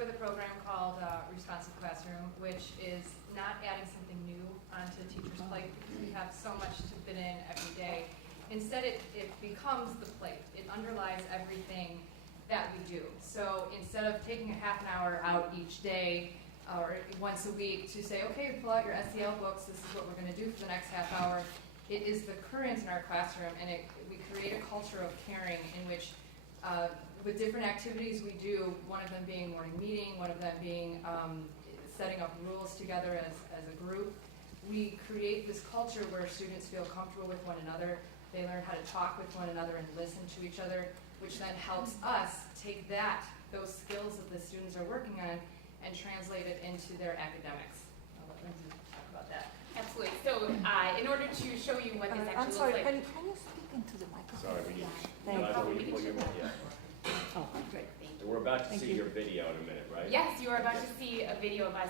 with a program called Responsive Classroom, which is not adding something new onto teachers' plate because we have so much to fit in every day. Instead, it becomes the plate. It underlies everything that we do. So instead of taking a half an hour out each day or once a week to say, okay, pull out your SEL books, this is what we're going to do for the next half hour, it is the current in our classroom, and we create a culture of caring in which with different activities we do, one of them being morning meeting, one of them being setting up rules together as a group. We create this culture where students feel comfortable with one another. They learn how to talk with one another and listen to each other, which then helps us take those skills that the students are working on and translate it into their academics. I'll let Lindsay talk about that. Absolutely. So in order to show you what this actually I'm sorry, looks like. can you speak into the microphone? Sorry, we Thank you. Oh, Great, thank you. we're about to Thank see you. your video in a minute, right? Yes, you are about to see a video of us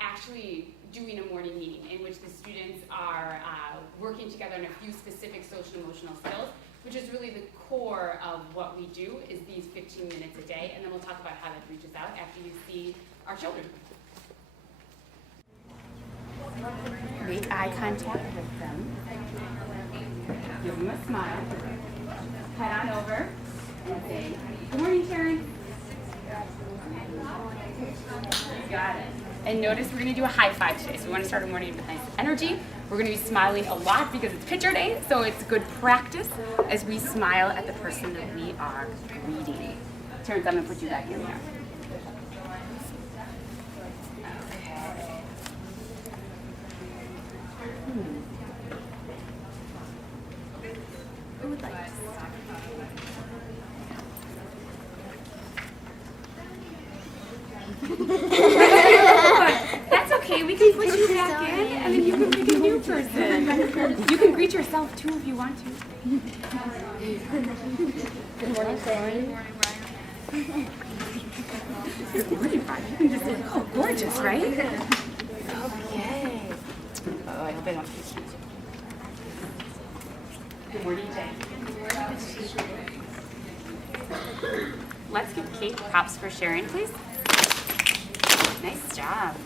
actually doing a morning meeting in which the students are working together on a few specific social emotional skills, which is really the core of what we do is these 15 minutes a day, and then we'll talk about how that reaches out after you see our children. Make eye contact with them. Give them a smile. Head on over and say, good morning, Terrence. You got it. And notice we're going to do a high five today. So we want to start our morning with nice energy. We're going to be smiling a lot because it's picture day, so it's good practice as we smile at the person that we are greeting. Terrence, I'm going to put you back in there. Who would like to That's okay, we can put you back in and then you can pick a new person. You can greet yourself too if you want to. Good morning, Brian. Good morning, Brian. You can just say, oh, gorgeous, right? Okay. Oh, I hope I don't teach you. Good morning, Jay. Let's give Kate props for sharing, please. Nice job.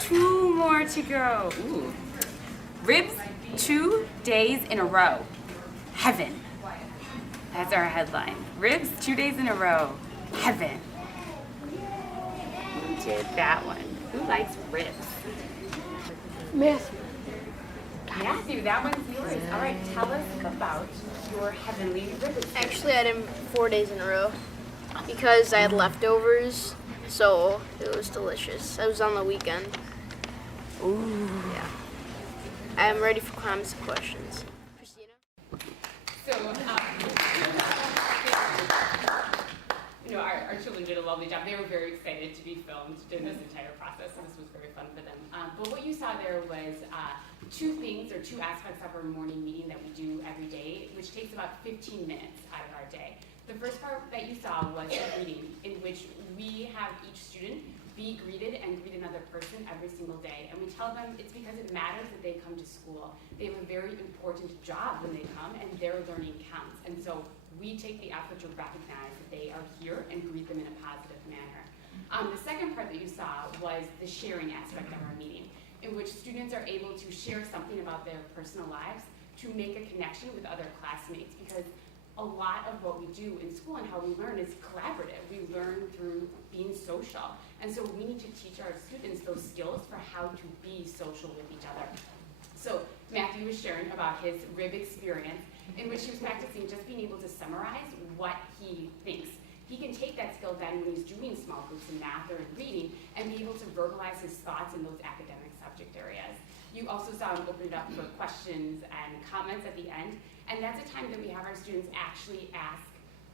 2 more to go. Ooh. Ribs 2 days in a row. Heaven. That's our headline. Ribs 2 days in a row. Heaven. Who did that one? Who likes ribs? Matthew, that one's yours. All right, tell us about your heavenly ribs. Actually, I did 4 days in a row because I had leftovers, so it was delicious. I was on the weekend. Ooh. Yeah. I'm ready for comments and questions. Christina? So, our children did a lovely job. They were very excited to be filmed in this entire process, and this was very fun for them. But what you saw there was 2 things or 2 aspects of our morning meeting that we do every day, which takes about 15 minutes out of our day. The first part that you saw was a greeting, in which we have each student be greeted and greet another person every single day. And we tell them it's because it matters that they come to school. They have a very important job when they come, and their learning counts. And so we take the effort to recognize that they are here and greet them in a positive manner. The second part that you saw was the sharing aspect of our meeting, in which students are able to share something about their personal lives to make a connection with other classmates, because a lot of what we do in school and how we learn is collaborative. We learn through being social. And so we need to teach our students those skills for how to be social with each other. So Matthew was sharing about his rib experience, in which he was practicing just being able to summarize what he thinks. He can take that skill then when he's doing small groups in math or in reading and be able to verbalize his thoughts in those academic subject areas. You also saw him open it up for questions and comments at the end, and that's a time that we have our students actually ask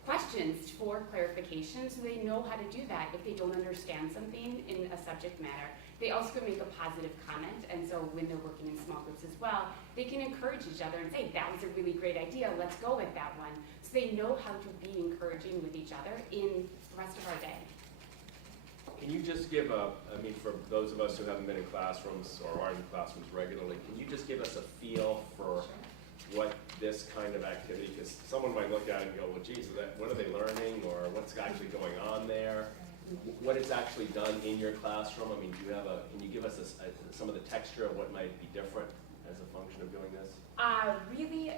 questions for clarification so they know how to do that if they don't understand something in a subject matter. They also can make a positive comment, and so when they're working in small groups as well, they can encourage each other and say, that was a really great idea, let's go with that one. So they know how to be encouraging with each other in the rest of our day. Can you just give for those of us who haven't been in classrooms or aren't in classrooms regularly, can you just give us a feel for what this kind of activity, because someone might look at it and go, well, geez, what are they learning, or what's actually going on there? what it's actually done in your classroom? I mean, do you have can you give us some of the texture of what might be different as a function of doing this? Really,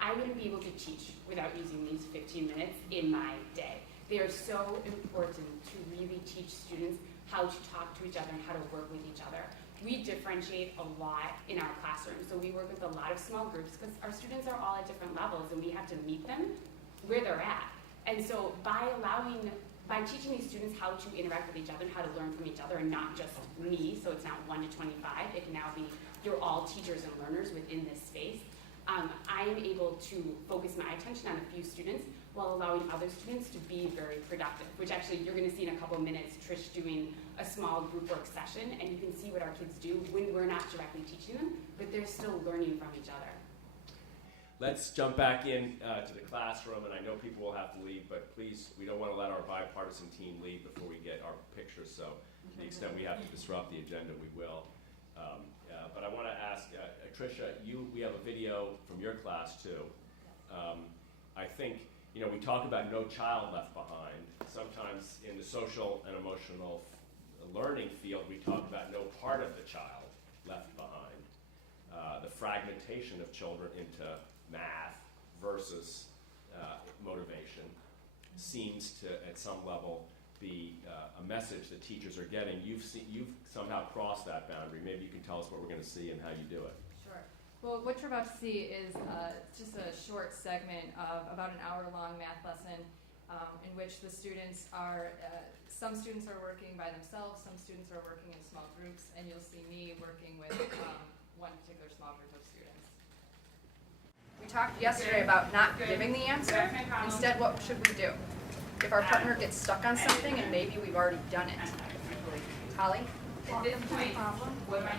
I wouldn't be able to teach without using these 15 minutes in my day. They are so important to really teach students how to talk to each other and how to work with each other. We differentiate a lot in our classroom, so we work with a lot of small groups because our students are all at different levels and we have to meet them where they're at. And so by teaching these students how to interact with each other and how to learn from each other and not just me, so it's not 1 to 25, it can now be you're all teachers and learners within this space. I am able to focus my attention on a few students while allowing other students to be very productive, which actually you're going to see in a couple minutes Trish doing a small group work session, and you can see what our kids do when we're not directly teaching them, but they're still learning from each other. Let's jump back in to the classroom, and I know people will have to leave, but please, we don't want to let our bipartisan team leave before we get our pictures, so to the extent we have to disrupt the agenda, we will. But I want to ask, Tricia, we have a video from your class too. I think, we talk about no child left behind. Sometimes in the social and emotional learning field, we talk about no part of the child left behind. The fragmentation of children into math versus motivation seems to, at some level, be a message that teachers are getting. You've somehow crossed that boundary. Maybe you can tell us what we're going to see and how you do it. Sure. Well, what you're about to see is just a short segment of about an hour-long math lesson in which the students are, some students are working by themselves, some students are working in small groups, and you'll see me working with one particular small group of students. We talked yesterday about not giving the answer. Instead, what should we do? If our partner gets stuck on something and maybe we've already done it. Holly? At this point,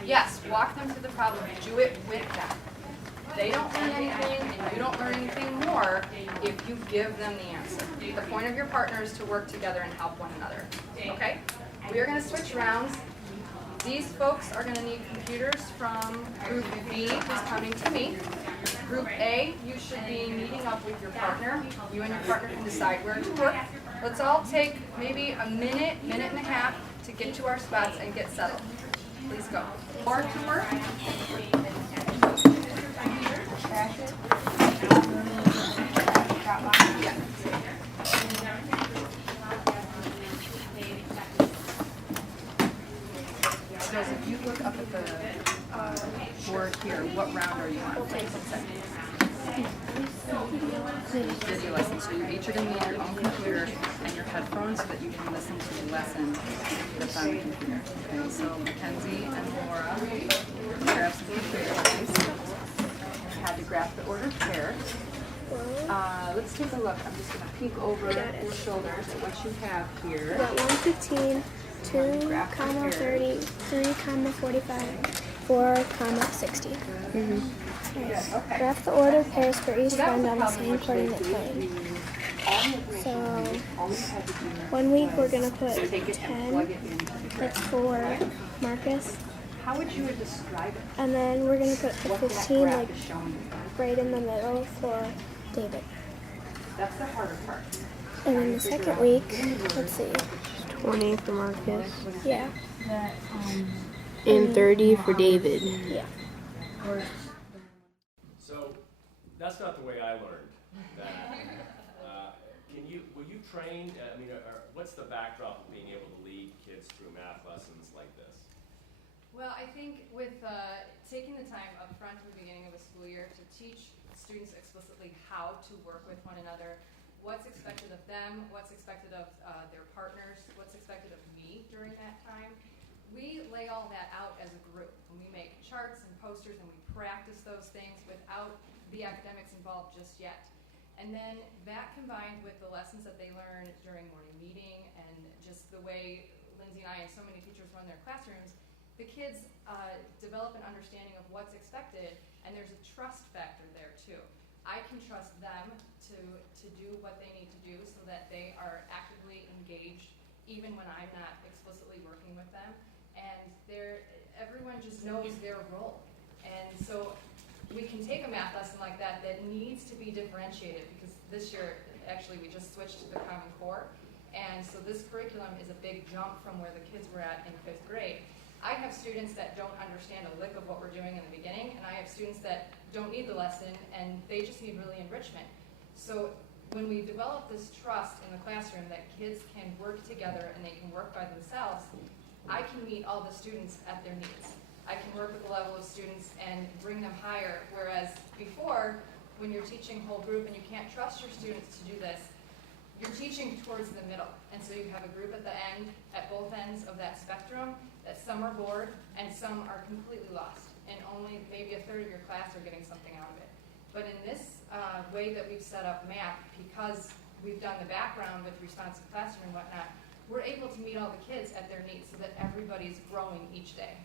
Yes, walk them through the problem. Do it with them. They don't learn anything and you don't learn anything more if you give them the answer. The point of your partner is to work together and help one another. Okay? We are going to switch rounds. These folks are going to need computers from Group B, who's coming to me. Group A, you should be meeting up with your partner. You and your partner can decide where to work. Let's all take maybe a minute, minute and a half to get to our spots and get settled. Please go. Or to work. Yeah. Guys, if you look up at the board here, what round are you on? Video lesson. So you each are going to need your own computer and your headphones so that you can listen to the lesson that's on the computer. Okay, so Mackenzie and Laura, grab some computer please. Had to grab the ordered pair. Let's take a look. I'm just going to peek over your shoulders at what you have here. Got 115, 2, comma 30, 3, comma 45, 4, comma 60. Nice. Graph the order of pairs for each round on the same coordinate plane. So 1 week we're going to put 10, that's for Marcus. How would you describe it? And then we're going to put the 15 like right in the middle for David. That's the harder part. And then the second week, let's see. 20 for Marcus. Yeah. And 30 for David. Yeah. So that's not the way I learned that. Will you train, what's the backdrop of being able to lead kids through math lessons like this? Well, I think with taking the time up front at the beginning of a school year to teach students explicitly how to work with one another, what's expected of them, what's expected of their partners, what's expected of me during that time. We lay all that out as a group, and we make charts and posters, and we practice those things without the academics involved just yet. And then that combined with the lessons that they learn during morning meeting and just the way Lindsay and I and so many teachers run their classrooms, the kids develop an understanding of what's expected, and there's a trust factor there too. I can trust them to do what they need to do so that they are actively engaged even when I'm not explicitly working with them. And everyone just knows their role. And so we can take a math lesson like that needs to be differentiated, because this year, actually, we just switched to the Common Core. And and so this curriculum is a big jump from where the kids were at in 5th grade. I have students that don't understand a lick of what we're doing in the beginning, and I have students that don't need the lesson, and they just need really enrichment. So when we develop this trust in the classroom that kids can work together and they can work by themselves, I can meet all the students at their needs. I can work with the level of students and bring them higher, whereas before, when you're teaching whole group and you can't trust your students to do this, you're teaching towards the middle. And so you have a group at the end, at both ends of that spectrum, that some are bored and some are completely lost. And only maybe a third of your class are getting something out of it. But in this way that we've set up math, because we've done the background with responsive classroom and whatnot, we're able to meet all the kids at their needs so that everybody's growing each day.